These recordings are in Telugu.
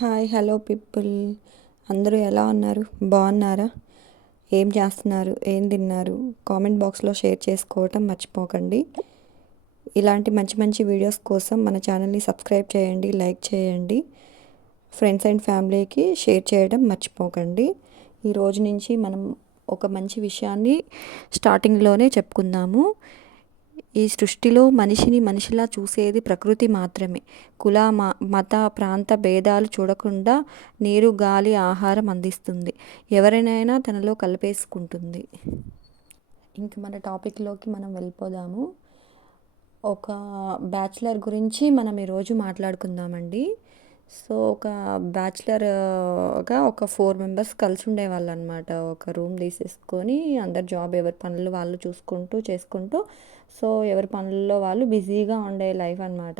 Hi hello people. అందరూ ఎలా ఉన్నారు? బాగున్నారా? ఏం చేస్తున్నారు? ఏం తిన్నారు? కామెంట్ బాక్స్లో షేర్ చేసుకోవటం మర్చిపోకండి. ఇలాంటి మంచి మంచి వీడియోస్ కోసం మన ఛానల్ని సబ్స్క్రైబ్ చేయండి, లైక్ చేయండి, ఫ్రెండ్స్ అండ్ ఫ్యామిలీకి షేర్ చేయడం మర్చిపోకండి. ఈ రోజు నుంచి మనం ఒక మంచి విషయాన్ని స్టార్టింగ్లోనే చెప్పుకుందాము. ఈ సృష్టిలో మనిషిని మనిషిలా చూసేది ప్రకృతి మాత్రమే. కుల మత ప్రాంత భేదాలు చూడకుండా నీరు గాలి ఆహారం అందిస్తుంది. ఎవరినైనా తనలో కలిపేసుకుంటుంది. ఇంక మన టాపిక్లోకి మనం వెళ్ళిపోదాము. ఒక బ్యాచిలర్ గురించి మనం ఈరోజు మాట్లాడుకుందామండి. సో ఒక బ్యాచిలర్గా ఒక 4 మెంబర్స్ కలిసి ఉండేవాళ్ళు అనమాట. ఒక రూమ్ తీసేసుకొని అందరు జాబ్ ఎవరి పనులు వాళ్ళు చూసుకుంటూ చేసుకుంటూ, సో ఎవరి పనుల్లో వాళ్ళు బిజీగా ఉండే లైఫ్ అనమాట.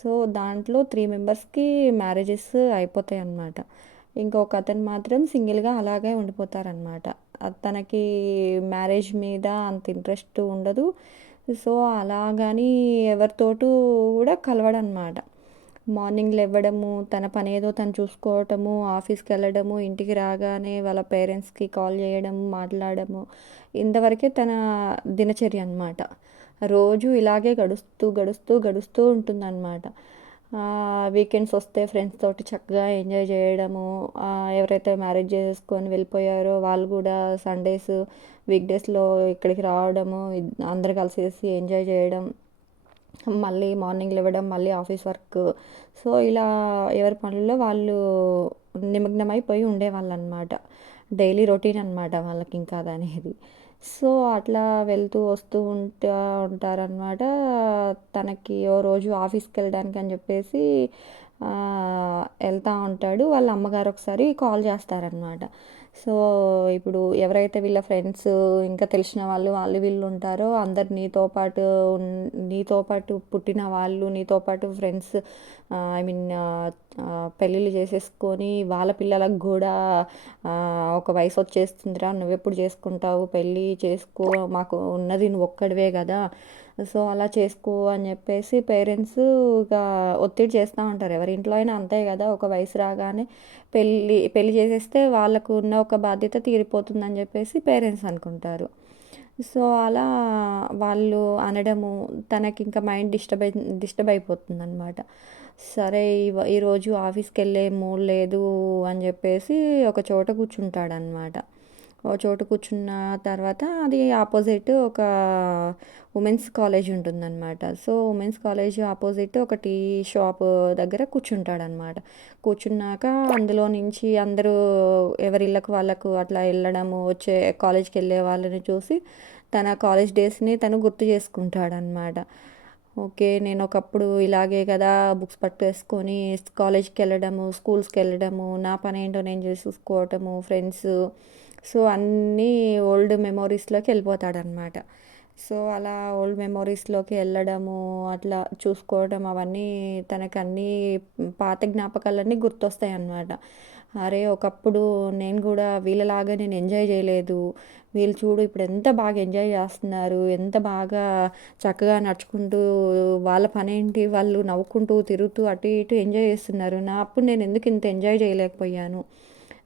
సో దాంట్లో 3 మెంబర్స్కి మ్యారేజెస్ అయిపోతాయి అన్నమాట. ఇంకొక అతను మాత్రం సింగిల్గా అలాగే ఉండిపోతారనమాట. తనకి మ్యారేజ్ మీద అంత ఇంట్రెస్ట్ ఉండదు. సో అలాగని ఎవరితోటూ కూడా కలవడనమాట. మార్నింగ్ లేవడము, తన పని ఏదో తను చూసుకోవటము, ఆఫీస్కి వెళ్ళడము, ఇంటికి రాగానే వాళ్ళ పేరెంట్స్కి కాల్ చేయడము, మాట్లాడము, ఇంతవరకే తన దినచర్య అనమాట. రోజు ఇలాగే గడుస్తూ గడుస్తూ గడుస్తూ ఉంటుందన్నమాట. వీకెండ్స్ వస్తే ఫ్రెండ్స్ తోటి చక్కగా ఎంజాయ్ చేయడము, ఎవరైతే మ్యారేజ్ చేసుకొని వెళ్ళిపోయారో వాళ్ళు కూడా సండేస్ వీక్ డేస్లో ఇక్కడికి రావడము, అందరు కలిసేసి ఎంజాయ్ చేయడం, మళ్ళీ మార్నింగ్ లేవడం, మళ్ళీ ఆఫీస్ వర్క్. సో ఇలా ఎవరి పనుల్లో వాళ్ళు నిమగ్నమైపోయి ఉండేవాళ్ళు అనమాట. డైలీ రొటీన్ అనమాట వాళ్ళకి ఇంకా అదనేది. సో అట్లా వెళ్తూ వస్తూ ఉంటారనమాట. తనకి ఓ రోజు ఆఫీస్కి వెళ్ళడానికి అని చెప్పేసి వెళ్తూ ఉంటాడు. వాళ్ళ అమ్మగారు ఒకసారి కాల్ చేస్తారనమాట. సో ఇప్పుడు ఎవరైతే వీళ్ళ ఫ్రెండ్స్ ఇంకా తెలిసిన వాళ్ళు వీళ్ళు ఉంటారో అందరు నీతో పాటు పుట్టిన వాళ్ళు, నీతో పాటు ఫ్రెండ్స్, ఐ మీన్ పెళ్ళిళ్ళు చేసేసుకొని వాళ్ళ పిల్లలకు కూడా ఒక వయసు వచ్చేస్తుందిరా, నువ్వెప్పుడు చేసుకుంటావు పెళ్ళి, చేసుకో, మాకు ఉన్నది నువ్వు ఒక్కడివే కదా, సో అలా చేసుకో అని చెప్పేసి పేరెంట్స్ ఇక ఒత్తిడి చేస్తూ ఉంటారు. ఎవరి ఇంట్లో అయినా అంతే కదా, ఒక వయసు రాగానే పెళ్ళి చేసేస్తే వాళ్ళకు ఉన్న ఒక బాధ్యత తీరిపోతుందని చెప్పేసి పేరెంట్స్ అనుకుంటారు. సో అలా వాళ్ళు అనడము తనకి ఇంకా మైండ్ డిస్టర్బ్ అయిపోతుంది అనమాట. సరే ఈరోజు ఆఫీస్కి వెళ్ళే మూడ్ లేదు అని చెప్పేసి ఒక చోట కూర్చుంటాడనమాట. ఒక చోట కూర్చున్న తర్వాత అది ఆపోజిట్ ఒక ఉమెన్స్ కాలేజ్ ఉంటుందన్నమాట. సో ఉమెన్స్ కాలేజ్ ఆపోజిట్ ఒక టీ షాప్ దగ్గర కూర్చుంటాడనమాట. కూర్చున్నాక అందులో నుంచి అందరూ ఎవరి ఇళ్ళకు వాళ్ళకు అట్లా వెళ్ళడము, కాలేజ్కి వెళ్ళే వాళ్ళని చూసి తన కాలేజ్ డేస్ని తను గుర్తు చేసుకుంటాడనమాట. ఓకే, నేను ఒకప్పుడు ఇలాగే కదా బుక్స్ పట్టేసుకొని కాలేజ్కి వెళ్ళడము, స్కూల్స్కి వెళ్ళడము, నా పని ఏంటో నేను చూసుకోవటము, ఫ్రెండ్స్, సో అన్నీ ఓల్డ్ మెమోరీస్లోకి వెళ్ళిపోతాడనమాట. సో అలా ఓల్డ్ మెమోరీస్లోకి వెళ్ళడము, అట్లా చూసుకోవడం, అవన్నీ తనకు అన్నీ పాత జ్ఞాపకాలన్నీ గుర్తొస్తాయి అన్నమాట. అరే ఒకప్పుడు నేను కూడా వీళ్ళలాగా నేను ఎంజాయ్ చేయలేదు, వీళ్ళు చూడు ఇప్పుడు ఎంత బాగా ఎంజాయ్ చేస్తున్నారు, ఎంత బాగా చక్కగా నడుచుకుంటూ వాళ్ళ పనేంటి వాళ్ళు నవ్వుకుంటూ తిరుగుతూ అటు ఇటు ఎంజాయ్ చేస్తున్నారు, నా అప్పుడు నేను ఎందుకు ఇంత ఎంజాయ్ చేయలేకపోయాను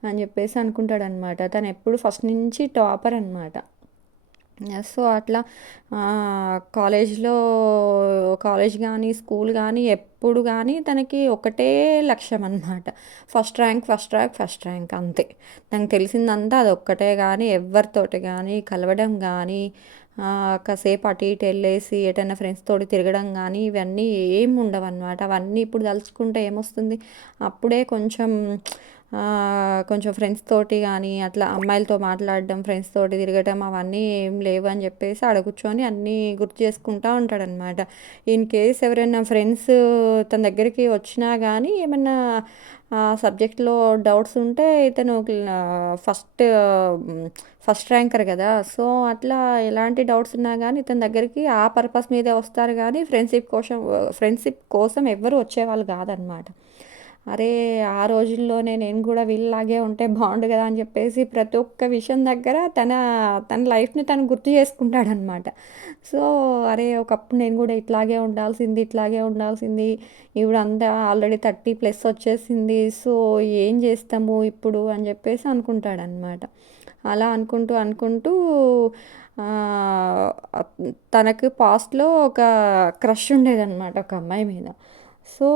అని చెప్పేసి అనుకుంటాడనమాట. తను ఎప్పుడు ఫస్ట్ నుంచి టాపర్ అనమాట. సో అట్లా కాలేజ్ కానీ స్కూల్ కానీ ఎప్పుడు కానీ తనకి ఒకటే లక్ష్యం అనమాట. ఫస్ట్ ర్యాంక్ అంతే. తనకు తెలిసిందంతా అది ఒక్కటే, కానీ ఎవరితోటి కానీ కలవడం కానీ, కాసేపు అటు ఇటు వెళ్ళేసి ఎటైనా ఫ్రెండ్స్ తోటి తిరగడం కానీ ఇవన్నీ ఏం ఉండవు అనమాట. అవన్నీ ఇప్పుడు తలుచుకుంటే ఏమొస్తుంది, అప్పుడే కొంచెం ఫ్రెండ్స్ తోటి కానీ అట్లా అమ్మాయిలతో మాట్లాడడం, ఫ్రెండ్స్ తోటి తిరగటం అవన్నీ ఏం లేవు అని చెప్పేసి ఆడ కూర్చొని అన్నీ గుర్తు చేసుకుంటూ ఉంటాడనమాట. ఇన్ కేస్ ఎవరైనా ఫ్రెండ్స్ తన దగ్గరికి వచ్చినా కానీ ఏమన్నా సబ్జెక్ట్లో డౌట్స్ ఉంటే ఇతను ఫస్ట్ ర్యాంకర్ కదా, సో అట్లా ఎలాంటి డౌట్స్ ఉన్నా కానీ ఇతని దగ్గరికి ఆ పర్పస్ మీదే వస్తారు, కానీ ఫ్రెండ్షిప్ కోసం ఎవ్వరు వచ్చేవాళ్ళు కాదనమాట. అరే ఆ రోజుల్లోనే నేను కూడా వీళ్ళలాగే ఉంటే బాగుండు కదా అని చెప్పేసి ప్రతి ఒక్క విషయం దగ్గర తన లైఫ్ని తను గుర్తు చేసుకుంటాడనమాట. సో ఒకప్పుడు నేను కూడా ఇట్లాగే ఉండాల్సింది, ఇప్పుడు అంతా ఆల్రెడీ 30+ వచ్చేసింది, సో ఏం చేస్తాము ఇప్పుడు అని చెప్పేసి అనుకుంటాడనమాట. అలా అనుకుంటూ అనుకుంటూ ఆ, తనకు పాస్ట్లో ఒక క్రష్ ఉండేదన్నమాట ఒక అమ్మాయి మీద. సో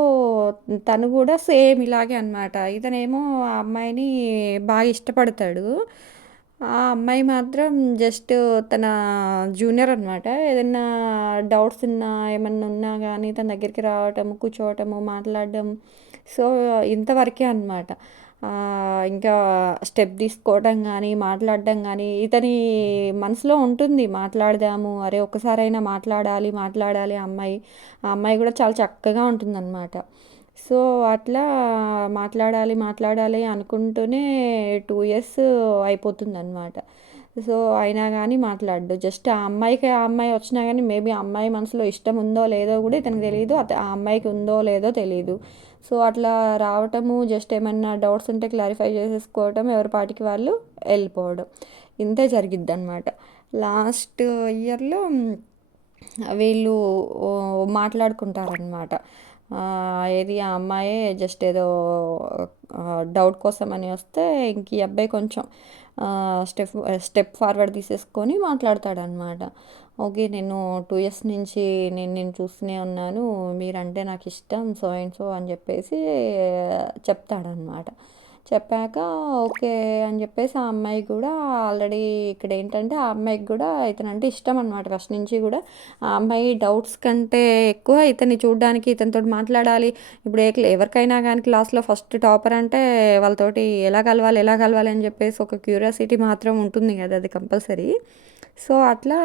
తను కూడా సేమ్ ఇలాగే అనమాట. ఇతనేమో ఆ అమ్మాయిని బాగా ఇష్టపడతాడు. ఆ అమ్మాయి మాత్రం జస్ట్ తన జూనియర్ అనమాట. ఏదైనా డౌట్స్ ఉన్నా ఏమన్నా ఉన్నా కానీ తన దగ్గరికి రావటం, కూర్చోవటము, మాట్లాడడం, సో ఇంతవరకే అనమాట. ఇంకా స్టెప్ తీసుకోవడం కానీ మాట్లాడడం కానీ ఇతని మనసులో ఉంటుంది. మాట్లాడదాము, అరే ఒక్కసారైనా మాట్లాడాలి ఆ అమ్మాయి కూడా చాలా చక్కగా ఉంటుందన్నమాట. సో అట్లా మాట్లాడాలి అనుకుంటూనే 2 ఇయర్స్ అయిపోతుందన్నమాట. సో అయినా కానీ మాట్లాడ్డు. జస్ట్ ఆ అమ్మాయి వచ్చినా కానీ మేబీ ఆ అమ్మాయి మనసులో ఇష్టం ఉందో లేదో కూడా ఇతనికి తెలియదు, ఆ అమ్మాయికి ఉందో లేదో తెలియదు. సో అట్లా రావటము, జస్ట్ ఏమన్నా డౌట్స్ ఉంటే క్లారిఫై చేసేసుకోవటం, ఎవరి పాటికి వాళ్ళు వెళ్ళిపోవడం, ఇంతే జరిగిద్ది అనమాట. లాస్ట్ ఇయర్లో వీళ్ళు మాట్లాడుకుంటారనమాట. ఏది ఆ అమ్మాయే జస్ట్ ఏదో డౌట్ కోసం అని వస్తే ఇంక ఈ అబ్బాయి కొంచెం స్టెప్ స్టెప్ ఫార్వర్డ్ తీసేసుకొని మాట్లాడతాడనమాట. ఓకే, నేను 2 ఇయర్స్ నుంచి నేను చూస్తూనే ఉన్నాను, మీరంటే నాకు ఇష్టం, సో అండ్ సో అని చెప్పేసి చెప్తాడనమాట. చెప్పాక ఓకే అని చెప్పేసి ఆ అమ్మాయి కూడా ఆల్రెడీ ఇక్కడ ఏంటంటే ఆ అమ్మాయికి కూడా ఇతనంటే ఇష్టం అనమాట ఫస్ట్ నుంచి కూడా. ఆ అమ్మాయి డౌట్స్ కంటే ఎక్కువ ఇతన్ని చూడడానికి, ఇతనితో మాట్లాడాలి. ఇప్పుడు ఎవరికైనా కానీ క్లాస్లో ఫస్ట్ టాపర్ అంటే వాళ్ళతోటి ఎలా కలవాలి అని చెప్పేసి ఒక క్యూరియాసిటీ మాత్రం ఉంటుంది కదా, అది కంపల్సరీ. సో అట్లా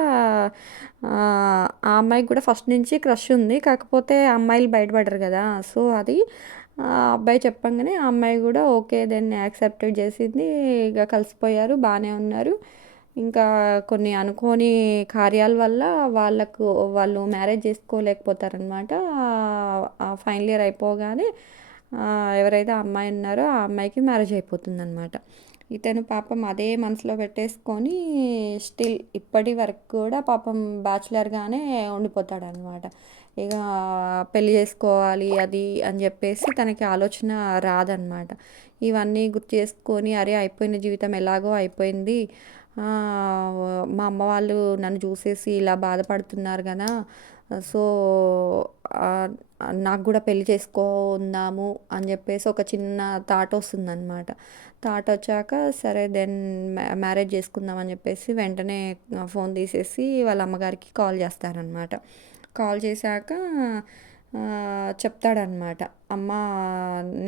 ఆ అమ్మాయికి కూడా ఫస్ట్ నుంచి క్రష్ ఉంది. కాకపోతే అమ్మాయిలు బయటపడరు కదా, సో అది ఆ అబ్బాయి చెప్పంగానే ఆ అమ్మాయి కూడా ఓకే దాన్ని యాక్సెప్టెడ్ చేసింది. ఇక కలిసిపోయారు, బాగానే ఉన్నారు. ఇంకా కొన్ని అనుకోని కార్యాల వల్ల వాళ్ళు మ్యారేజ్ చేసుకోలేకపోతారనమాట. ఫైనల్ ఇయర్ అయిపోగానే ఎవరైతే ఆ అమ్మాయి ఉన్నారో ఆ అమ్మాయికి మ్యారేజ్ అయిపోతుందన్నమాట. ఇతను పాపం అదే మనసులో పెట్టేసుకొని స్టిల్ ఇప్పటి వరకు కూడా పాపం బ్యాచులర్గానే ఉండిపోతాడనమాట. ఇక పెళ్ళి చేసుకోవాలి అది అని చెప్పేసి తనకి ఆలోచన రాదనమాట. ఇవన్నీ గుర్తు చేసుకొని అరే అయిపోయిన జీవితం ఎలాగో అయిపోయింది, మా అమ్మ వాళ్ళు నన్ను చూసేసి ఇలా బాధపడుతున్నారు కదా, సో నాకు కూడా పెళ్ళి చేసుకుందాము అని చెప్పేసి ఒక చిన్న థాట్ వస్తుందన్నమాట. థాట్ వచ్చాక సరే దెన్ మ్యారేజ్ చేసుకుందాం అని చెప్పేసి వెంటనే ఫోన్ తీసేసి వాళ్ళ అమ్మగారికి కాల్ చేస్తారనమాట. కాల్ చేశాక చెప్తాడనమాట, అమ్మ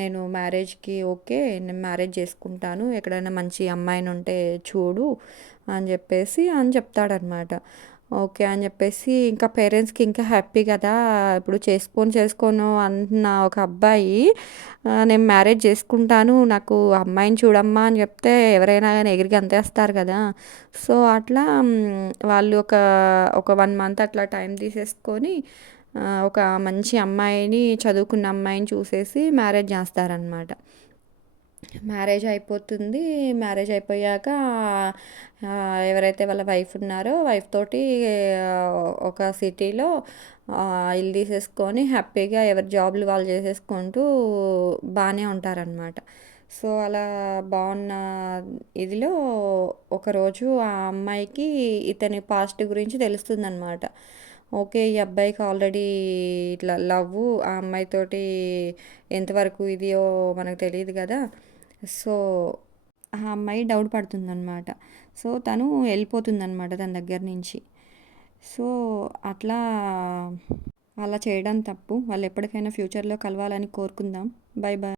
నేను మ్యారేజ్కి ఓకే, నేను మ్యారేజ్ చేసుకుంటాను, ఎక్కడైనా మంచి అమ్మాయిని ఉంటే చూడు అని చెప్తాడనమాట. ఓకే అని చెప్పేసి ఇంకా పేరెంట్స్కి ఇంకా హ్యాపీ కదా, ఇప్పుడు చేసుకోను అంటున్న ఒక అబ్బాయి నేను మ్యారేజ్ చేసుకుంటాను, నాకు అమ్మాయిని చూడమ్మా అని చెప్తే ఎవరైనా కానీ ఎగిరి గంతేస్తారు కదా. సో అట్లా వాళ్ళు ఒక 1 మంత్ అట్లా టైం తీసేసుకొని ఒక మంచి అమ్మాయిని, చదువుకున్న అమ్మాయిని చూసేసి మ్యారేజ్ చేస్తారనమాట. మ్యారేజ్ అయిపోతుంది. మ్యారేజ్ అయిపోయాక ఎవరైతే వాళ్ళ వైఫ్ ఉన్నారో వైఫ్ తోటి ఒక సిటీలో ఇల్లు తీసేసుకొని హ్యాపీగా ఎవరి జాబ్లు వాళ్ళు చేసేసుకుంటూ బాగానే ఉంటారనమాట. సో అలా బాగున్న ఇదిలో ఒకరోజు ఆ అమ్మాయికి ఇతని పాస్ట్ గురించి తెలుస్తుందన్నమాట. ఓకే, ఈ అబ్బాయికి ఆల్రెడీ ఇట్లా ఆ అమ్మాయితోటి ఎంతవరకు ఇదియో మనకు తెలియదు కదా. సో ఆ అమ్మాయి డౌట్ పడుతుందన్నమాట. సో తను వెళ్ళిపోతుందన్నమాట తన దగ్గర నుంచి. సో అట్లా అలా చేయడం తప్పు. వాళ్ళు ఎప్పటికైనా ఫ్యూచర్లో కలవాలని కోరుకుందాం. Bye bye.